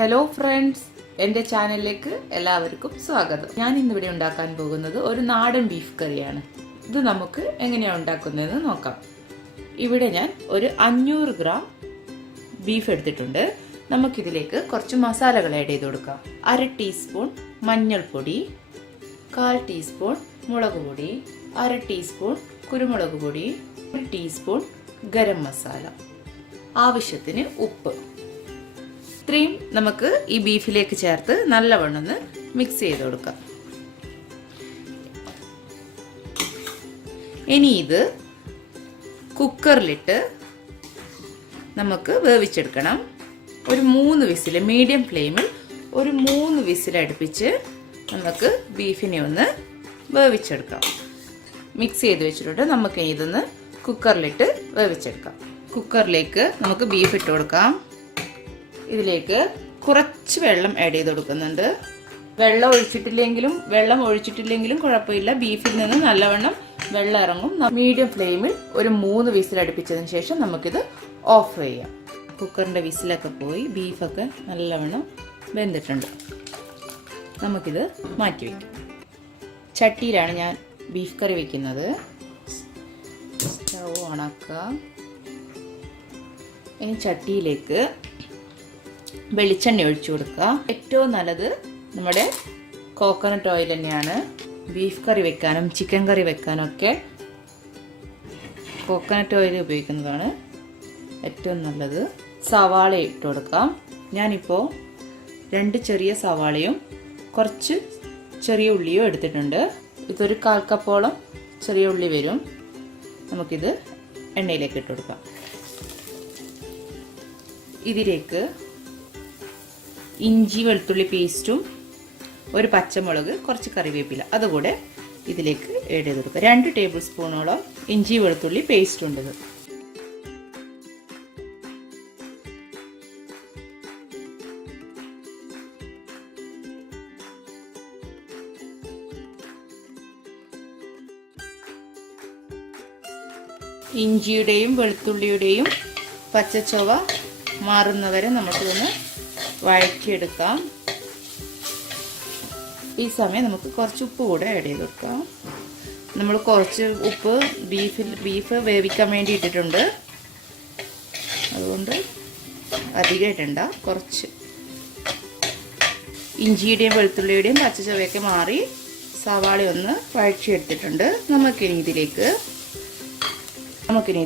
Hello friends, എൻ്റെ ചാനലിലേക്ക് എല്ലാവർക്കും സ്വാഗതം. ഞാൻ ഇന്നിവിടെ ഉണ്ടാക്കാൻ പോകുന്നത് ഒരു നാടൻ ബീഫ് കറിയാണ്. ഇത് നമുക്ക് എങ്ങനെയാണ് ഉണ്ടാക്കുന്നതെന്ന് നോക്കാം. ഇവിടെ ഞാൻ ഒരു 500 ഗ്രാം ബീഫ് എടുത്തിട്ടുണ്ട്. നമുക്കിതിലേക്ക് കുറച്ച് മസാലകൾ ആഡ് ചെയ്ത് കൊടുക്കാം. 1/2 ടീസ്പൂൺ മഞ്ഞൾപ്പൊടി, 1/4 ടീസ്പൂൺ മുളക് പൊടി, 1/2 ടീസ്പൂൺ കുരുമുളക് പൊടി, 1 ടീസ്പൂൺ ഗരം മസാല, ആവശ്യത്തിന് ഉപ്പ്. ഇത്രയും നമുക്ക് ഈ ബീഫിലേക്ക് ചേർത്ത് നല്ലവണ്ണം മിക്സ് ചെയ്ത് കൊടുക്കാം. ഇനി ഇത് കുക്കറിലിട്ട് നമുക്ക് വേവിച്ചെടുക്കണം. ഒരു 3 വിസിൽ, മീഡിയം ഫ്ലെയിമിൽ ഒരു 3 വിസിൽ അടുപ്പിച്ച് നമുക്ക് ബീഫിനെ ഒന്ന് വേവിച്ചെടുക്കാം. മിക്സ് ചെയ്ത് വെച്ചിട്ടുണ്ട്. നമുക്ക് ഇതൊന്ന് കുക്കറിലിട്ട് വേവിച്ചെടുക്കാം. കുക്കറിലേക്ക് നമുക്ക് ബീഫ് ഇട്ട് കൊടുക്കാം. ഇതിലേക്ക് കുറച്ച് വെള്ളം ആഡ് ചെയ്ത് കൊടുക്കുന്നുണ്ട്. വെള്ളം ഒഴിച്ചിട്ടില്ലെങ്കിലും കുഴപ്പമില്ല. ബീഫിൽ നിന്ന് നല്ലവണ്ണം വെള്ളം ഇറങ്ങും. മീഡിയം ഫ്ലെയിമിൽ ഒരു 3 വിസിൽ അടുപ്പിച്ചതിന് ശേഷം നമുക്കിത് ഓഫ് ചെയ്യാം. കുക്കറിൻ്റെ വിസിലൊക്കെ പോയി ബീഫൊക്കെ നല്ലവണ്ണം വെന്തിട്ടുണ്ട്. നമുക്കിത് മാറ്റി വയ്ക്കാം. ചട്ടിയിലാണ് ഞാൻ ബീഫ് കറി വയ്ക്കുന്നത്. സ്റ്റൗ ഓണാക്കാം. ഇനി ചട്ടിയിലേക്ക് വെളിച്ചെണ്ണ ഒഴിച്ചു കൊടുക്കുക. ഏറ്റവും നല്ലത് നമ്മുടെ കോക്കനട്ട് ഓയിൽ തന്നെയാണ്. ബീഫ് കറി വെക്കാനും ചിക്കൻ കറി വെക്കാനും ഒക്കെ കോക്കനട്ട് ഓയിൽ ഉപയോഗിക്കുന്നതാണ് ഏറ്റവും നല്ലത്. സവാള ഇട്ട് കൊടുക്കാം. ഞാനിപ്പോൾ 2 ചെറിയ സവാളയും കുറച്ച് ചെറിയ ഉള്ളിയും എടുത്തിട്ടുണ്ട്. ഇതൊരു 1/4 കപ്പോളം ചെറിയ ഉള്ളി വരും. നമുക്കിത് എണ്ണയിലേക്ക് ഇട്ട് കൊടുക്കാം. ഇതിലേക്ക് ഇഞ്ചി വെളുത്തുള്ളി പേസ്റ്റും ഒരു പച്ചമുളക്, കുറച്ച് കറിവേപ്പില അതുകൂടെ ഇതിലേക്ക് ആഡ് ചെയ്ത് കൊടുക്കുക. 2 ടേബിൾ സ്പൂണോളം ഇഞ്ചി വെളുത്തുള്ളി പേസ്റ്റ് ഉണ്ട്. ഇഞ്ചിയുടെയും വെളുത്തുള്ളിയുടെയും പച്ചച്ചൊവ മാറുന്നവരെ നമുക്കിതൊന്ന് വഴറ്റിയെടുക്കാം. ഈ സമയം നമുക്ക് കുറച്ച് ഉപ്പ് കൂടെ ആഡ് ചെയ്ത് കൊടുക്കാം. നമ്മൾ കുറച്ച് ഉപ്പ് ബീഫ് വേവിക്കാൻ വേണ്ടി ഇട്ടിട്ടുണ്ട്. അതുകൊണ്ട് അധികമായിട്ടണ്ട, കുറച്ച്. ഇഞ്ചിയുടെയും വെളുത്തുള്ളിയുടെയും പച്ചച്ചൊവയൊക്കെ മാറി സവാള ഒന്ന് വഴറ്റിയെടുത്തിട്ടുണ്ട്. നമുക്കിനി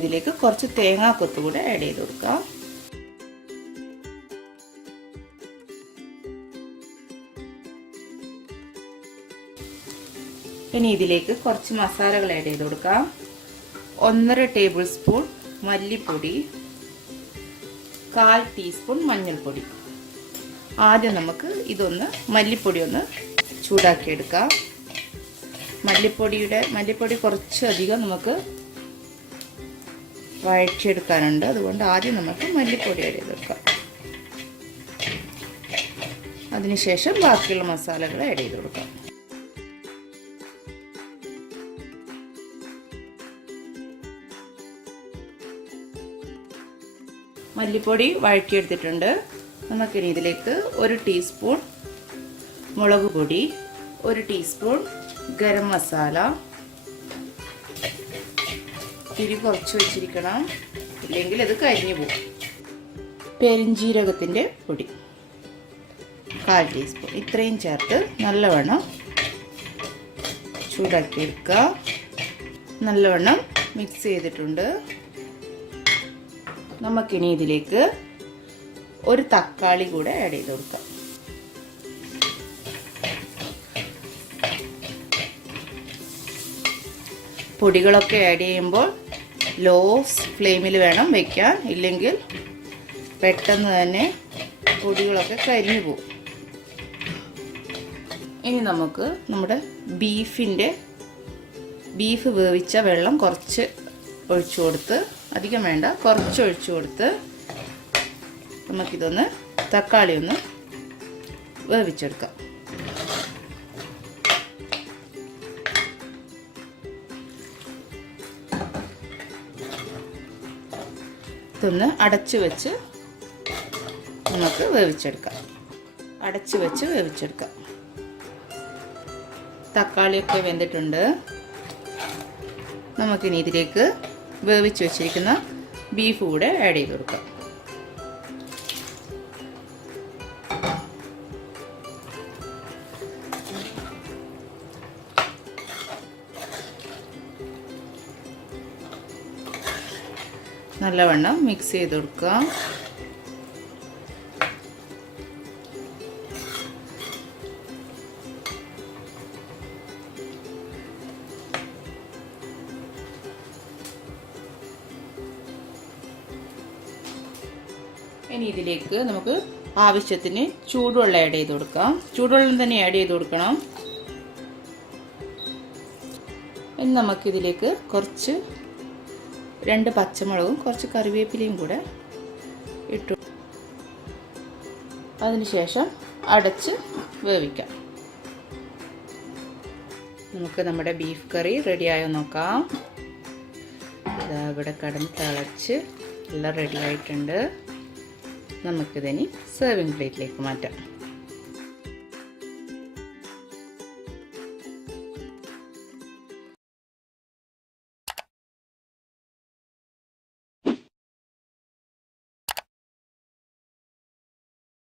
ഇതിലേക്ക് കുറച്ച് തേങ്ങാക്കൊത്ത് കൂടെ ആഡ് ചെയ്ത് കൊടുക്കാം. ഇനി ഇതിലേക്ക് കുറച്ച് മസാലകൾ ആഡ് ചെയ്ത് കൊടുക്കാം. 1.5 ടേബിൾ സ്പൂൺ മല്ലിപ്പൊടി, 1/4 ടീസ്പൂൺ മഞ്ഞൾപ്പൊടി. ആദ്യം നമുക്ക് മല്ലിപ്പൊടി ഒന്ന് ചൂടാക്കിയെടുക്കാം. മല്ലിപ്പൊടി കുറച്ചധികം നമുക്ക് വഴറ്റിയെടുക്കാനുണ്ട്. അതുകൊണ്ട് ആദ്യം നമുക്ക് മല്ലിപ്പൊടി ആഡ് ചെയ്ത് കൊടുക്കാം. അതിനുശേഷം ബാക്കിയുള്ള മസാലകൾ ആഡ് ചെയ്ത് കൊടുക്കാം. മല്ലിപ്പൊടി വഴറ്റിയെടുത്തിട്ടുണ്ട്. നമുക്കിനി ഇതിലേക്ക് 1 ടീസ്പൂൺ മുളക് പൊടി, 1 ടീസ്പൂൺ ഗരം മസാല, തിരി കുറച്ച് വെച്ചിരിക്കണം, ഇല്ലെങ്കിൽ അത് കരിഞ്ഞു പോകും. പെരിഞ്ജീരകത്തിൻ്റെ പൊടി 1/4 ടീസ്പൂൺ. ഇത്രയും ചേർത്ത് നല്ലവണ്ണം ചൂടാക്കിയെടുക്കുക. നല്ലവണ്ണം മിക്സ് ചെയ്തിട്ടുണ്ട്. നമുക്കിനി ഇതിലേക്ക് 1 തക്കാളി കൂടെ ആഡ് ചെയ്ത് കൊടുക്കാം. പൊടികളൊക്കെ ആഡ് ചെയ്യുമ്പോൾ ലോ ഫ്ലെയിമിൽ വേണം വെക്കാൻ, ഇല്ലെങ്കിൽ പെട്ടെന്ന് തന്നെ പൊടികളൊക്കെ കരിഞ്ഞു പോകും. ഇനി നമുക്ക് നമ്മുടെ ബീഫ് വേവിച്ച വെള്ളം കുറച്ച് ഒഴിച്ചു കൊടുത്ത്, അധികം വേണ്ട, കുറച്ച് ഒഴിച്ചു കൊടുത്ത് തക്കാളി ഒന്ന് വേവിച്ചെടുക്കാം. ഇതൊന്ന് അടച്ചു വെച്ച് നമുക്ക് വേവിച്ചെടുക്കാം. അടച്ച് വെച്ച് വേവിച്ചെടുക്കാം. തക്കാളിയൊക്കെ വെന്തിട്ടുണ്ട്. നമുക്കിനി ഇതിലേക്ക് വേവിച്ച് വെച്ചിരിക്കുന്ന ബീഫ് കൂടെ ആഡ് ചെയ്ത് കൊടുക്കാം. നല്ലവണ്ണം മിക്സ് ചെയ്ത് കൊടുക്കുക. ഇനി ഇതിലേക്ക് നമുക്ക് ആവശ്യത്തിന് ചൂടുവെള്ളം ആഡ് ചെയ്ത് കൊടുക്കാം. ചൂടുവെള്ളം തന്നെ ആഡ് ചെയ്ത് കൊടുക്കണം. ഇനി നമുക്കിതിലേക്ക് കുറച്ച് 2 പച്ചമുളകും കുറച്ച് കറിവേപ്പിലയും കൂടെ ഇട്ടു. അതിനുശേഷം അടച്ച് വേവിക്കാം. നമുക്ക് നമ്മുടെ ബീഫ് കറി റെഡിയായോ നോക്കാം. ഇതാ ഇവിടെ കിടന്ന് തിളച്ച് എല്ലാം റെഡി ആയിട്ടുണ്ട്. നമുക്കിതിനി സെർവിങ് പ്ലേറ്റിലേക്ക് മാറ്റാം.